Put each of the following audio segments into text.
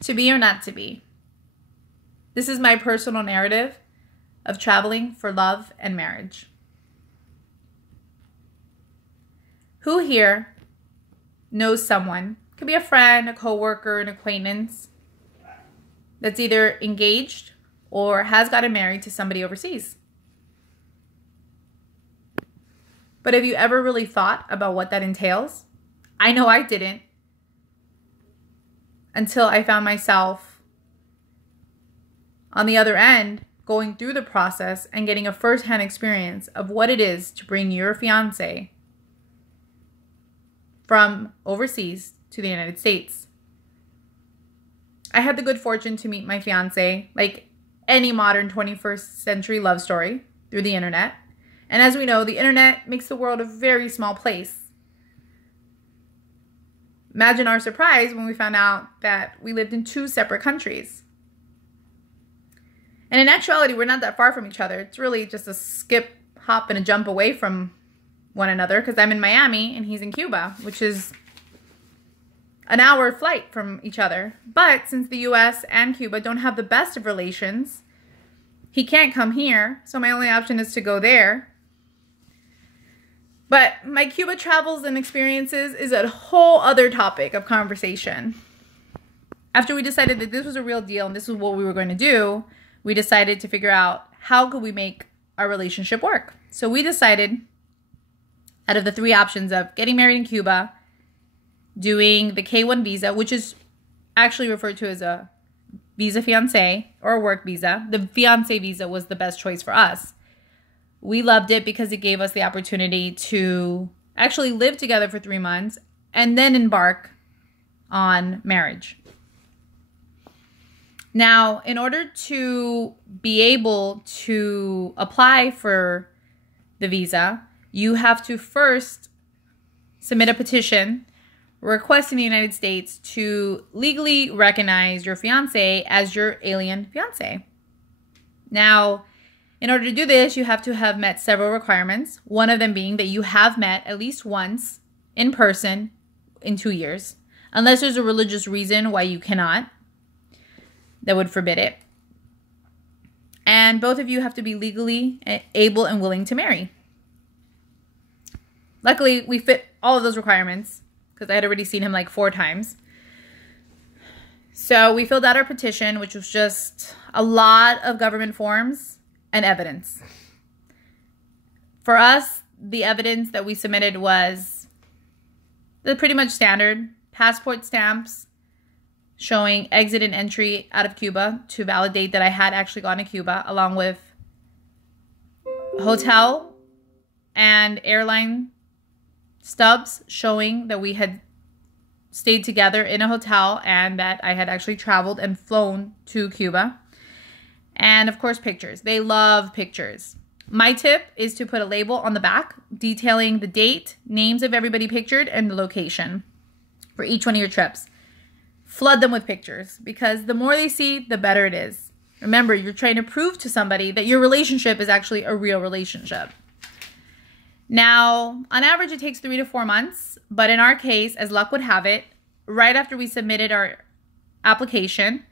To be or not to be. This is my personal narrative of traveling for love and marriage. Who here knows someone, could be a friend, a coworker, an acquaintance, that's either engaged or has gotten married to somebody overseas? But have you ever really thought about what that entails? I know I didn't until I found myself on the other end going through the process and getting a first-hand experience of what it is to bring your fiance from overseas to the United States. I had the good fortune to meet my fiance, like any modern 21st century love story, through the internet. And as we know, the internet makes the world a very small place. Imagine our surprise when we found out that we lived in 2 separate countries. And in actuality, we're not that far from each other. It's really just a skip, hop, and a jump away from one another, because I'm in Miami and he's in Cuba, which is an hour flight from each other. But since the US and Cuba don't have the best of relations, he can't come here, so my only option is to go there. But my Cuba travels and experiences is a whole other topic of conversation. After we decided that this was a real deal and this was what we were going to do, we decided to figure out how could we make our relationship work. So we decided, out of the 3 options of getting married in Cuba, doing the K-1 visa, which is actually referred to as a visa fiancé or a work visa. The fiancé visa was the best choice for us. We loved it because it gave us the opportunity to actually live together for 3 months and then embark on marriage. Now, in order to be able to apply for the visa, you have to first submit a petition requesting the United States to legally recognize your fiancé as your alien fiancé. Now, in order to do this, you have to have met several requirements, one of them being that you have met at least once in person in 2 years, unless there's a religious reason why you cannot that would forbid it. And both of you have to be legally able and willing to marry. Luckily, we fit all of those requirements because I had already seen him like 4 times. So we filled out our petition, which was just a lot of government forms and evidence. For us, the evidence that we submitted was the pretty much standard passport stamps showing exit and entry out of Cuba to validate that I had actually gone to Cuba, along with hotel and airline stubs showing that we had stayed together in a hotel and that I had actually traveled and flown to Cuba. And of course, pictures. They love pictures. My tip is to put a label on the back detailing the date, names of everybody pictured, and the location for each one of your trips. Flood them with pictures because the more they see, the better it is. Remember, you're trying to prove to somebody that your relationship is actually a real relationship. Now, on average, it takes 3 to 4 months, but in our case, as luck would have it, right after we submitted our application,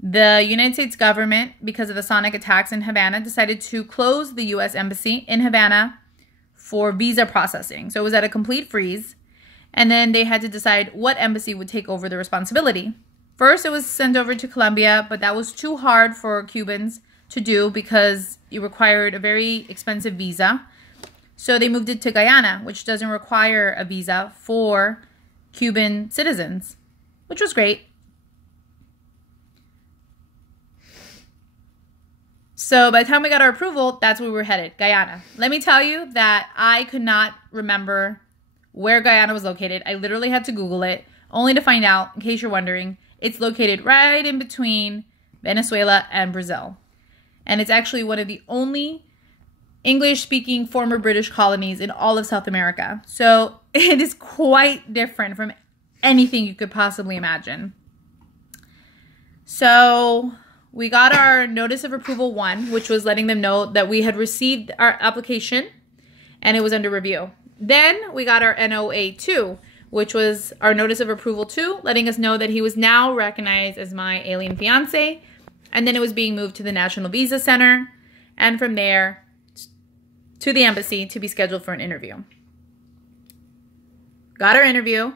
the United States government, because of the sonic attacks in Havana, decided to close the U.S. Embassy in Havana for visa processing. So it was at a complete freeze. And then they had to decide what embassy would take over the responsibility. First, it was sent over to Colombia, but that was too hard for Cubans to do because it required a very expensive visa. So they moved it to Guyana, which doesn't require a visa for Cuban citizens, which was great. So by the time we got our approval, that's where we were headed, Guyana. Let me tell you that I could not remember where Guyana was located. I literally had to Google it, only to find out, in case you're wondering, it's located right in between Venezuela and Brazil. And it's actually one of the only English-speaking former British colonies in all of South America. So it is quite different from anything you could possibly imagine. So we got our Notice of Approval 1, which was letting them know that we had received our application and it was under review. Then we got our NOA 2, which was our notice of approval 2, letting us know that he was now recognized as my alien fiance. And then it was being moved to the National Visa Center, and from there to the embassy to be scheduled for an interview. Got our interview,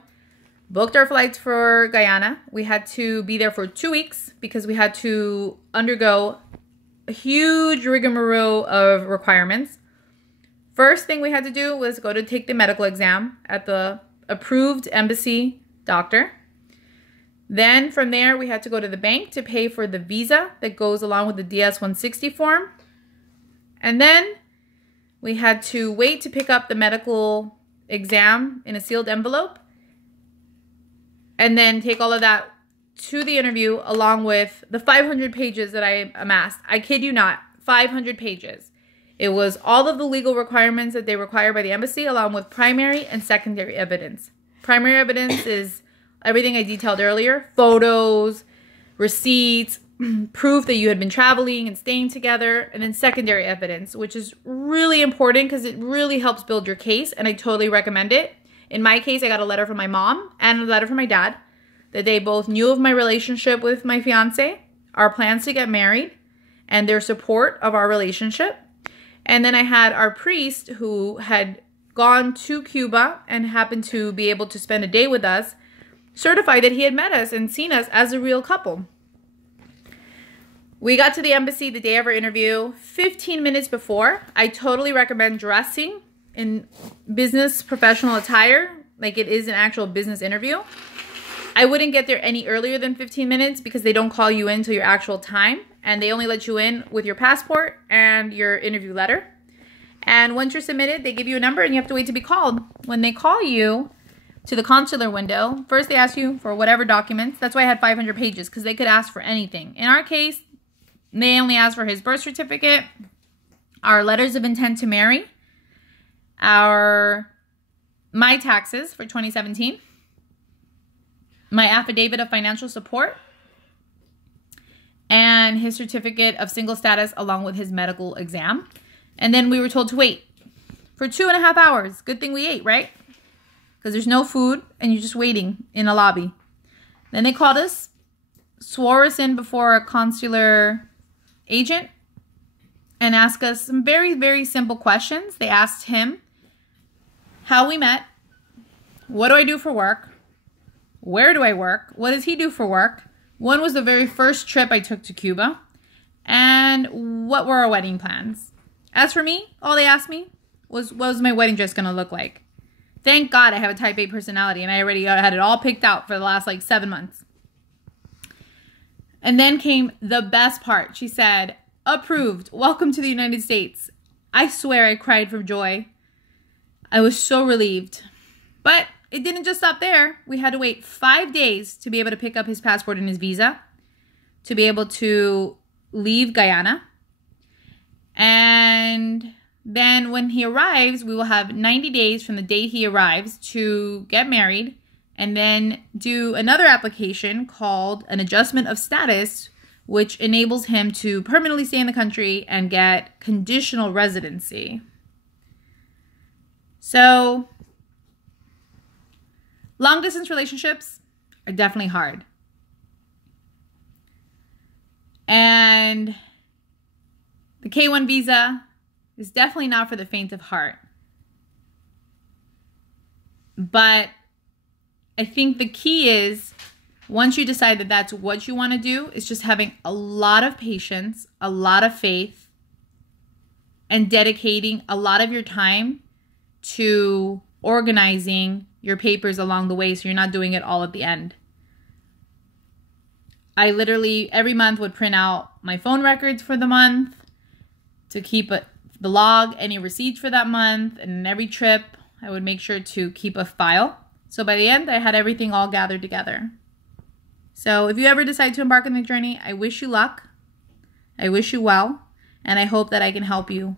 booked our flights for Guyana. We had to be there for 2 weeks because we had to undergo a huge rigmarole of requirements. First thing we had to do was go to take the medical exam at the approved embassy doctor. Then from there, we had to go to the bank to pay for the visa that goes along with the DS-160 form. And then we had to wait to pick up the medical exam in a sealed envelope. And then take all of that to the interview along with the 500 pages that I amassed. I kid you not, 500 pages. It was all of the legal requirements that they require by the embassy along with primary and secondary evidence. Primary evidence is everything I detailed earlier, photos, receipts, proof that you had been traveling and staying together, and then secondary evidence, which is really important because it really helps build your case, and I totally recommend it. In my case, I got a letter from my mom and a letter from my dad that they both knew of my relationship with my fiance, our plans to get married, and their support of our relationship. And then I had our priest who had gone to Cuba and happened to be able to spend a day with us, certify that he had met us and seen us as a real couple. We got to the embassy the day of our interview 15 minutes before. I totally recommend dressing in business professional attire like it is an actual business interview. I wouldn't get there any earlier than 15 minutes because they don't call you in until your actual time, and they only let you in with your passport and your interview letter. And once you're submitted, they give you a number and you have to wait to be called. When they call you to the consular window, first they ask you for whatever documents. That's why I had 500 pages, because they could ask for anything. In our case, they only asked for his birth certificate, our letters of intent to marry, my taxes for 2017, my affidavit of financial support, and his certificate of single status along with his medical exam. And then we were told to wait for 2.5 hours. Good thing we ate, right? Because there's no food and you're just waiting in a lobby. Then they called us, swore us in before a consular agent, and asked us some very, very simple questions. They asked him how we met, what do I do for work, where do I work, what does he do for work, when was the very first trip I took to Cuba, and what were our wedding plans. As for me, all they asked me was, what was my wedding dress going to look like? Thank God I have a type A personality and I already had it all picked out for the last 7 months. And then came the best part. She said, approved, welcome to the United States. I swear I cried from joy. I was so relieved. But it didn't just stop there. We had to wait 5 days to be able to pick up his passport and his visa, to be able to leave Guyana. And then when he arrives, we will have 90 days from the day he arrives to get married, and then do another application called an adjustment of status, which enables him to permanently stay in the country and get conditional residency. So, long-distance relationships are definitely hard. And the K-1 visa is definitely not for the faint of heart. But I think the key is, once you decide that that's what you want to do, is just having a lot of patience, a lot of faith, and dedicating a lot of your time to organizing your papers along the way so you're not doing it all at the end. I literally every month would print out my phone records for the month to keep the log, any receipts for that month, and every trip I would make sure to keep a file. So by the end, I had everything all gathered together. So if you ever decide to embark on the journey, I wish you luck. I wish you well, and I hope that I can help you